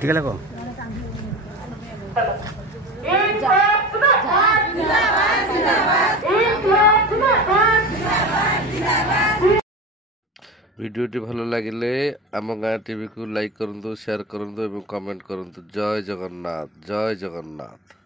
ठीक है लगो वीडियोटी भल लगे आम गाँ टीवी को लाइक करूँ शेयर करूँ और कमेंट करूँ। जय जगन्नाथ जय जगन्नाथ।